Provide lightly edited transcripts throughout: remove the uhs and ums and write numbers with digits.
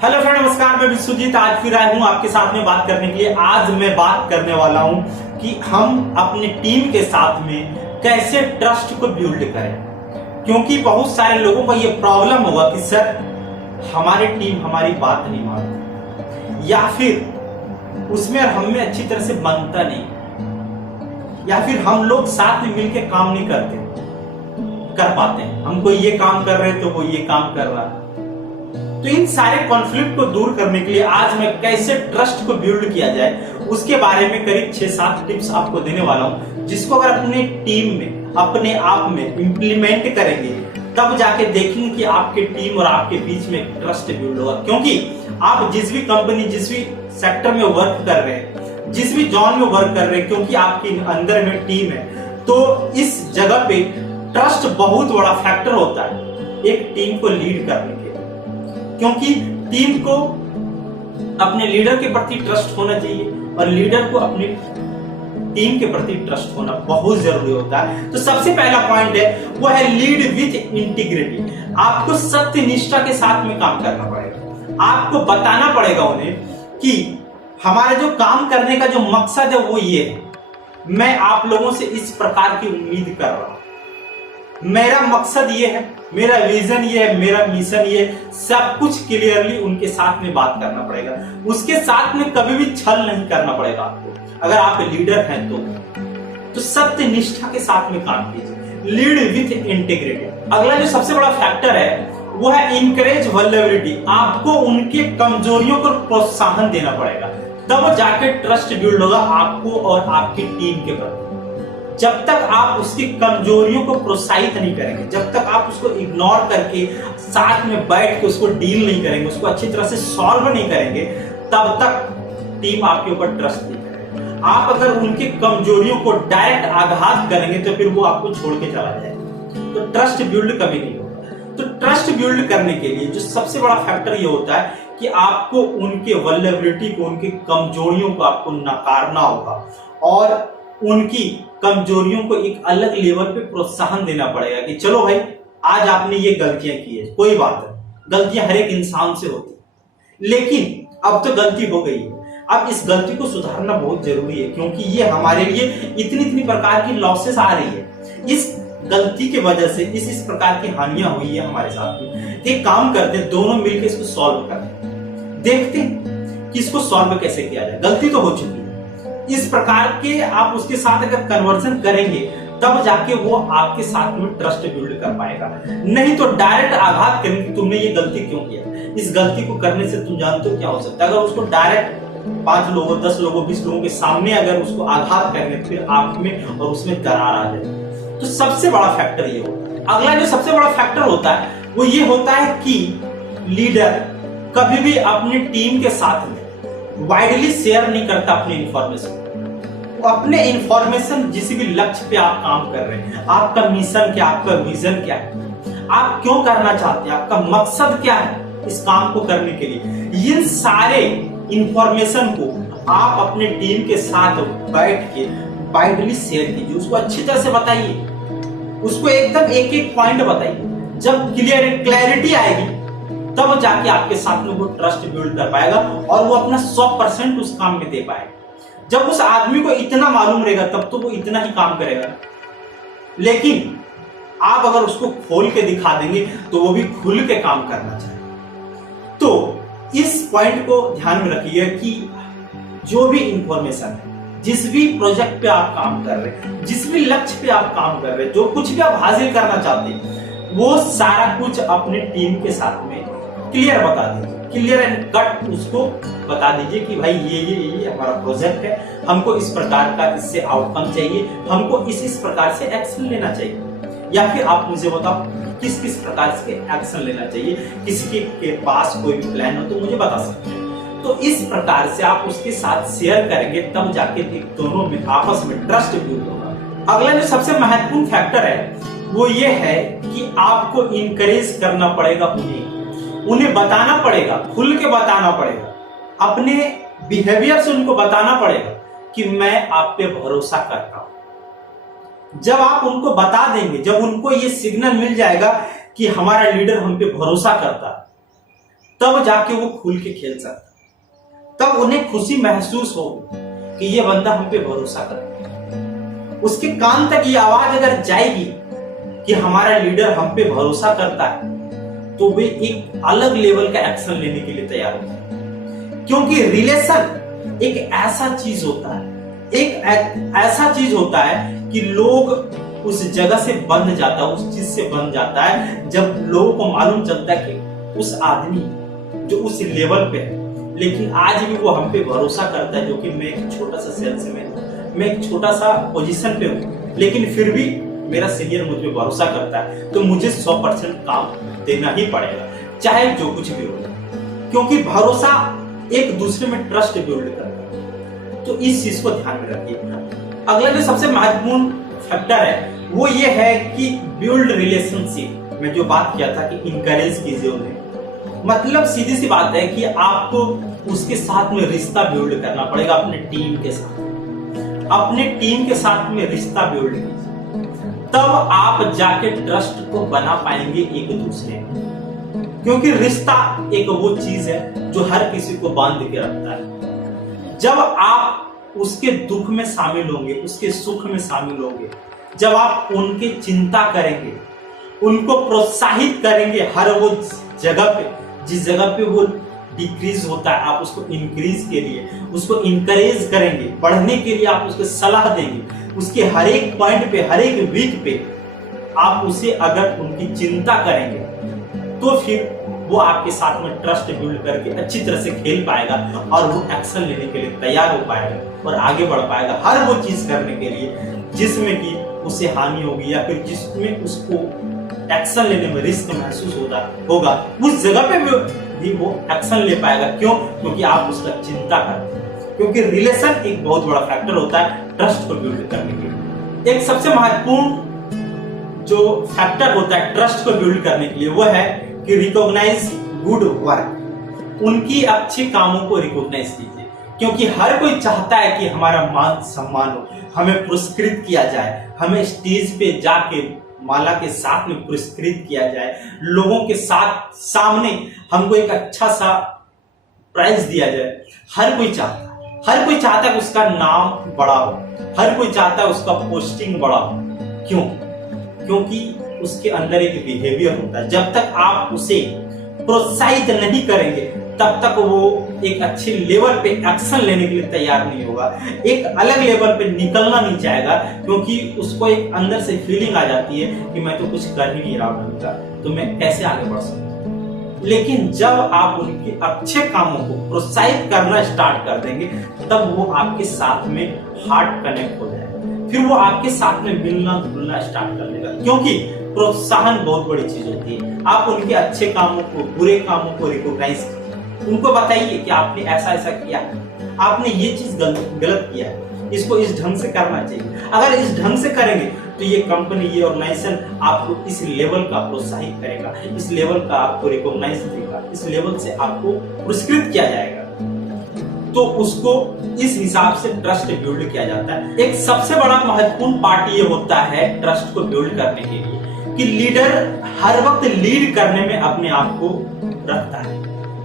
Hello friend, नमस्कार। मैं विश्वजीत आज फिर आया हूं आपके साथ में बात करने के लिए। आज मैं बात करने वाला हूं कि हम अपने टीम के साथ में कैसे ट्रस्ट को बिल्ड करें, क्योंकि बहुत सारे लोगों को ये प्रॉब्लम होगा कि सर हमारी टीम हमारी बात नहीं मानती, या फिर उसमें हम में अच्छी तरह से बनता नहीं, या फिर हम लोग साथ में मिलकर काम नहीं कर पाते हैं। हम कोई ये काम कर रहे हैं तो वो ये काम कर रहा है। तो इन सारे कॉन्फ्लिक्ट को दूर करने के लिए आज मैं कैसे ट्रस्ट को बिल्ड किया जाए उसके बारे में करीब 6-7 टिप्स आपको देने वाला हूं, जिसको अगर अपने टीम में अपने आप में इंप्लीमेंट करेंगे तब जाके देखेंगे कि आपके टीम और आपके बीच में ट्रस्ट बिल्ड होगा। क्योंकि आप जिस भी कंपनी, जिस भी सेक्टर में वर्क कर रहे हैं, जिस भी जॉन में वर्क कर रहे हैं, क्योंकि आपके अंदर में टीम है, तो इस जगह पे ट्रस्ट बहुत बड़ा फैक्टर होता है एक टीम को लीड करने के। क्योंकि टीम को अपने लीडर के प्रति ट्रस्ट होना चाहिए और लीडर को अपनी टीम के प्रति ट्रस्ट होना बहुत जरूरी होता है। तो सबसे पहला पॉइंट है वो है लीड विथ इंटीग्रिटी। आपको सत्य निष्ठा के साथ में काम करना पड़ेगा। आपको बताना पड़ेगा उन्हें कि हमारे जो काम करने का जो मकसद है वो ये है, मैं आप लोगों से इस प्रकार की उम्मीद कर रहा हूं, मेरा मकसद ये है, मेरा विजन ये है, मेरा मिशन ये है। सब कुछ क्लियरली उनके साथ में बात करना पड़ेगा। उसके साथ में कभी भी छल नहीं करना पड़ेगा आपको। अगर आप लीडर हैं तो सत्य निष्ठा के साथ में काम कीजिए। Lead with integrity. अगला जो सबसे बड़ा फैक्टर है वो है इनकरेज वल्नरेबिलिटी। आपको उनके कमजोरियों को प्रोत्साहन देना पड़ेगा, तब जाके ट्रस्ट बिल्ड होगा आपको और आपकी टीम के प्रति। जब तक आप उसकी कमजोरियों को प्रोत्साहित नहीं करेंगे, जब तक आप उसको इग्नोर करके साथ में बैठ के उसको डील नहीं करेंगे, उसको अच्छी तरह से सॉल्व नहीं करेंगे, तब तक टीम आपके ऊपर ट्रस्ट नहीं करेगी। आप अगर उनकी कमजोरियों को डायरेक्ट आघात करेंगे तो फिर वो आपको छोड़ के चला जाएगा। तो ट्रस्ट बिल्ड कभी नहीं होगा। तो ट्रस्ट बिल्ड करने के लिए जो सबसे बड़ा फैक्टर ये होता है कि आपको उनके वल्नरेबिलिटी को, उनकी कमजोरियों को आपको नकारना होगा और उनकी कमजोरियों को एक अलग लेवल पे प्रोत्साहन देना पड़ेगा कि चलो भाई, आज आपने ये गलतियां की है, कोई बात नहीं, गलतियां हर एक इंसान से होती, लेकिन अब तो गलती हो गई है, अब इस गलती को सुधारना बहुत जरूरी है, क्योंकि ये हमारे लिए इतनी प्रकार की लॉसेस आ रही है। इस गलती के वजह से इस प्रकार की हानियां हुई है हमारे साथ में। एक काम करते हैं, दोनों मिलकर इसको सॉल्व करते हैं, देखते हैं कि इसको सॉल्व कैसे किया जाए। गलती तो हो चुकी है, इस प्रकार के आप उसके साथ अगर कन्वर्सन करेंगे तब जाके वो आपके साथ में ट्रस्ट बिल्ड कर पाएगा। नहीं तो डायरेक्ट आघात करेंगे कि तुमने ये गलती क्यों किया, इस गलती को करने से तुम जानते हो क्या हो सकता है। अगर उसको डायरेक्ट 5 लोगों, 10 लोगों, 20 लोगों के सामने अगर उसको आघात करेंगे फिर आप में और उसमें दरार आ जाए। तो सबसे बड़ा फैक्टर ये होता है। अगला जो सबसे बड़ा फैक्टर होता है वो ये होता है कि लीडर कभी भी अपनी टीम के साथ में वाइडली शेयर नहीं करता अपनी इंफॉर्मेशन। अपने इंफॉर्मेशन जिस भी लक्ष्य पे आप काम कर रहे हैं, आपका मिशन क्या, आपका विजन क्या है, आप क्यों करना चाहते हैं, आपका मकसद क्या है इस काम को करने के लिए, इन सारे इंफॉर्मेशन को आप अपने टीम के साथ बैठ के वाइडली शेयर कीजिए। उसको अच्छी तरह से बताइए, उसको एकदम एक पॉइंट बताइए। जब क्लैरिटी आएगी तब जाके आपके साथ में वो ट्रस्ट बिल्ड कर पाएगा और वो अपना 100% उस काम में दे पाएगा। जब उस आदमी को इतना मालूम रहेगा तब तो वो इतना ही काम करेगा। लेकिन आप अगर उसको खोल के दिखा देंगे तो वो भी खुल के काम करना चाहिए। तो इस पॉइंट को ध्यान में रखिए कि जो भी इंफॉर्मेशन है, जिस भी प्रोजेक्ट पे आप काम कर रहे हैं, जिस भी लक्ष्य पे आप काम कर रहे हैं, जो कुछ भी आप हासिल करना चाहते हैं, वो सारा कुछ अपने टीम के साथ में क्लियर बता दीजिए, क्लियर एंड कट उसको बता दीजिए कि भाई ये हमारा प्रोजेक्ट है, हमको इस प्रकार का इससे आउटकम चाहिए, हमको इस प्रकार से एक्शन लेना चाहिए। या फिर आप मुझे बताओ किस प्रकार से एक्शन लेना चाहिए। किसी के पास कोई भी प्लान हो तो मुझे बता सकते हैं। तो इस प्रकार से आप उसके साथ शेयर करेंगे तब जाके दोनों में आपस में ट्रस्ट बिल्ड होगा। अगला जो सबसे महत्वपूर्ण फैक्टर है वो ये है कि आपको इनकरेज करना पड़ेगा, उन्हें बताना पड़ेगा, खुल के बताना पड़ेगा, अपने बिहेवियर से उनको बताना पड़ेगा कि मैं आप पे भरोसा करता हूं। जब आप उनको बता देंगे, जब उनको ये सिग्नल मिल जाएगा कि हमारा लीडर हम पे भरोसा करता है, तब जाके वो खुल के खेल सकता, तब उन्हें खुशी महसूस हो कि ये बंदा हम पे भरोसा करता है। उसके कान तक ये आवाज अगर जाएगी कि हमारा लीडर हम पे भरोसा करता है, तो वे एक अलग लेवल का एक्शन लेने के लिए तैयार होते हैं। क्योंकि रिलेशन एक ऐसा चीज होता है, एक ऐसा चीज होता है कि लोग उस जगह से बंध जाता है, उस चीज से बंध जाता है जब लोगों को मालूम चलता है कि उस आदमी जो उस लेवल पे है, लेकिन आज भी वो हम पे भरोसा करता है। जो कि मैं एक छोटा सा सेल्समैन हूं, मैं एक छोटा सा पोजीशन पे हूं, लेकिन फिर भी मेरा सीनियर मुझ पे भरोसा करता है, तो मुझे 100% काम देना ही पड़ेगा, चाहे जो कुछ भी हो। क्योंकि भरोसा एक दूसरे में ट्रस्ट बिल्ड करता है। तो इस चीज को ध्यान में रखिए। अगला जो सबसे महत्वपूर्ण फैक्टर है वो ये है कि बिल्ड रिलेशनशिप में जो बात किया था कि इंकरेज कीजिए उन्हें। मतलब सीधी सी बात है कि आपको उसके साथ में रिश्ता बिल्ड करना पड़ेगा, अपने टीम के साथ, अपने टीम के साथ में रिश्ता बिल्ड कीजिए, तब आप जाके ट्रस्ट को बना पाएंगे एक दूसरे में। क्योंकि रिश्ता एक वो चीज है जो हर किसी को बांध के रखता है। जब आप उसके दुख में शामिल होंगे, उसके सुख में शामिल होंगे, जब आप उनकी चिंता करेंगे, उनको प्रोत्साहित करेंगे, हर वो जगह पे जिस जगह पे वो डिक्रीज होता है आप उसको इंक्रीज के लिए, उसको इंकरेज करेंगे, बढ़ने के लिए आप उसको सलाह देंगे, उसके हर एक पॉइंट पे, हर एक वीक पे आप उसे अगर उनकी चिंता करेंगे, तो फिर वो आपके साथ में ट्रस्ट बिल्ड करके अच्छी तरह से खेल पाएगा और वो एक्शन लेने के लिए तैयार हो पाएगा और आगे बढ़ पाएगा हर वो चीज करने के लिए जिसमें कि उसे हानि होगी या फिर जिसमें उसको एक्शन लेने में रिस्क महसूस होगा, उस जगह पे भी वो एक्शन ले पाएगा। क्यों? क्योंकि आप उसका चिंता करते हैं। क्योंकि रिलेशन एक बहुत बड़ा फैक्टर होता है ट्रस्ट को बिल्ड करने के लिए। एक सबसे महत्वपूर्ण जो फैक्टर होता है ट्रस्ट को बिल्ड करने के लिए वो है कि रिकॉग्नाइज गुड वर्क। उनकी अच्छे कामों को रिकॉग्नाइज कीजिए, क्योंकि हर कोई चाहता है कि हमारा मान सम्मान हो, हमें पुरस्कृत किया जाए, हमें स्टेज पे जाके माला के साथ में पुरस्कृत किया जाए, लोगों के साथ सामने हमको एक अच्छा सा प्राइज दिया जाए। हर कोई चाहता है कि उसका नाम बड़ा हो, हर कोई चाहता है उसका पोस्टिंग बड़ा हो। क्यों? क्योंकि उसके अंदर एक बिहेवियर होता है। जब तक आप उसे प्रोत्साहित नहीं करेंगे तब तक वो एक अच्छे लेवल पे एक्शन लेने के लिए तैयार नहीं होगा, एक अलग लेवल पे निकलना नहीं चाहेगा, क्योंकि उसको एक अंदर से फीलिंग आ जाती है कि मैं तो कुछ कर ही नहीं रहा हूं, तो मैं कैसे आगे बढ़ सकता। लेकिन जब आप उनके अच्छे कामों को प्रोत्साहित करना स्टार्ट कर देंगे तब वो आपके साथ में हार्ट कनेक्ट हो जाएगा, फिर वो आपके साथ में मिलना जुलना स्टार्ट कर देगा। क्योंकि प्रोत्साहन बहुत बड़ी चीज होती है। आप उनके अच्छे कामों को, बुरे कामों को रिकॉग्नाइज, उनको बताइए कि आपने ऐसा ऐसा किया है, आपने ये चीज गलत किया है, इसको इस ढंग से करना चाहिए। अगर इस ढंग से करेंगे तो ये कंपनी, ये ऑर्गेनाइजेशन आपको इस लेवल का प्रोत्साहित करेगा, इस लेवल का आपको रिकॉग्नाइज देगा, इस लेवल से आपको पुरस्कृत किया जाएगा। तो उसको इस हिसाब से ट्रस्ट बिल्ड किया जाता है। एक सबसे बड़ा महत्वपूर्ण पार्ट ये होता है ट्रस्ट को बिल्ड करने के लिए कि लीडर हर वक्त लीड करने में अपने आप को रखता है,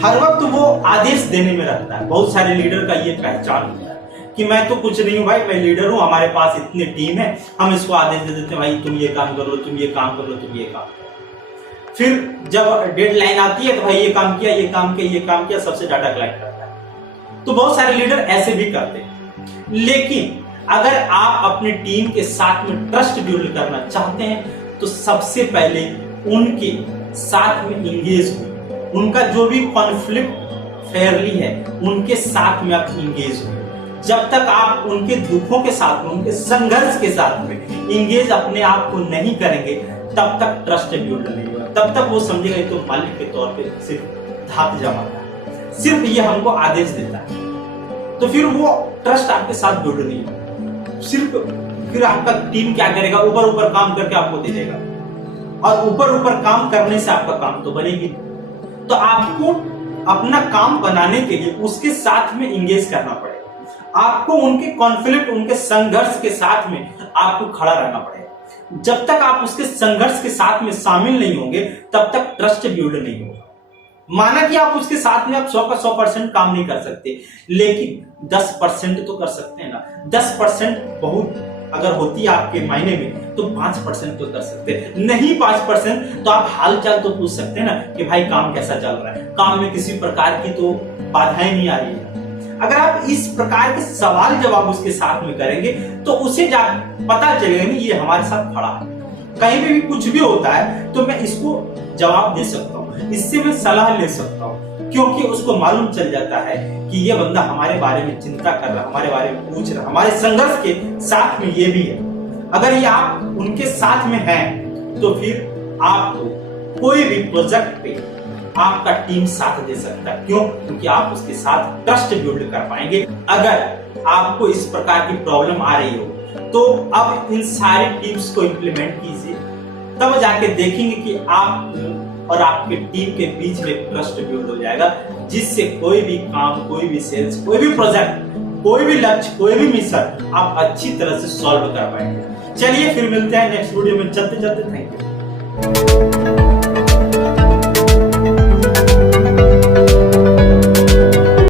हर वक्त वो आदेश देने में रखता है। बहुत सारे लीडर का ये पहचान होता है कि मैं तो कुछ नहीं हूं भाई, मैं लीडर हूं, हमारे पास इतनी टीम है, हम इसको आदेश दे देते हैं भाई तुम ये काम कर लो, तुम ये काम कर लो, तुम ये काम करो। फिर जब डेडलाइन आती है तो भाई ये काम किया, ये काम किया, ये काम किया, सबसे डाटा कलेक्ट करता है। तो बहुत सारे लीडर ऐसे भी करते हैं। लेकिन अगर आप अपनी टीम के साथ में ट्रस्ट बिल्ड करना चाहते हैं तो सबसे पहले उनके साथ में इंगेज हो, उनका जो भी कॉन्फ्लिक्ट फेयरली है उनके साथ में आप इंगेज हो। जब तक आप उनके दुखों के साथ में, उनके संघर्ष के साथ में इंगेज अपने आप को नहीं करेंगे तब तक ट्रस्ट बिल्ड नहीं होगा। तब तक वो समझेगा तो मालिक के तौर पे सिर्फ धात जमाता है, सिर्फ ये हमको आदेश देता है, तो फिर वो ट्रस्ट आपके साथ बिल्ड नहीं होगा। सिर्फ फिर आपका टीम क्या करेगा, ऊपर ऊपर काम करके आपको दे देगा, और ऊपर ऊपर काम करने से आपका काम तो बनेगी। तो आपको अपना काम बनाने के लिए उसके साथ में इंगेज करना पड़ेगा। आपको उनके कॉन्फ्लिक्ट, उनके संघर्ष के साथ में आपको खड़ा रहना पड़ेगा। जब तक आप उसके संघर्ष के साथ में शामिल नहीं होंगे तब तक ट्रस्ट बिल्ड नहीं होगा। माना कि आप उसके साथ में आप 100 का 100% काम नहीं कर सकते, लेकिन 10% तो कर सकते हैं ना। 10% बहुत अगर होती है आपके मायने में तो 5% तो कर सकते हैं, नहीं 5% तो आप हाल चाल तो पूछ सकते हैं ना कि भाई काम कैसा चल रहा है, काम में किसी प्रकार की तो बाधाएं नहीं आ रही है। अगर आप इस प्रकार के सवाल जवाब उसके साथ में करेंगे तो उसे पता चलेगा नहीं ये हमारे साथ खड़ा है, कहीं भी कुछ भी होता है तो मैं इसको जवाब दे सकता हूँ, इससे मैं सलाह ले सकता हूँ, क्योंकि उसको मालूम चल जाता है कि ये बंदा हमारे बारे में चिंता कर रहा है, हमारे बारे में पूछ रहा है, हमारे संघर्ष के साथ में ये भी है। अगर ये आप उनके साथ में हैं तो फिर आपको कोई भी प्रोजेक्ट पे आपका टीम साथ दे सकता है। क्यों? क्योंकि आप उसके साथ ट्रस्ट बिल्ड कर पाएंगे। अगर आपको इस प्रकार की प्रॉब्लम आ रही हो तो अब इन सारे टिप्स को इम्प्लीमेंट कीजिए, तब जाके देखेंगे कि आप और आपके टीम के बीच में ट्रस्ट बिल्ड हो जाएगा, जिससे कोई भी काम, कोई भी सेल्स, कोई भी प्रोजेक्ट, कोई भी लक्ष्य, कोई भी मिशन आप अच्छी तरह से सॉल्व कर पाएंगे। चलिए फिर मिलते हैं नेक्स्ट वीडियो में। चलते चलते थैंक यू।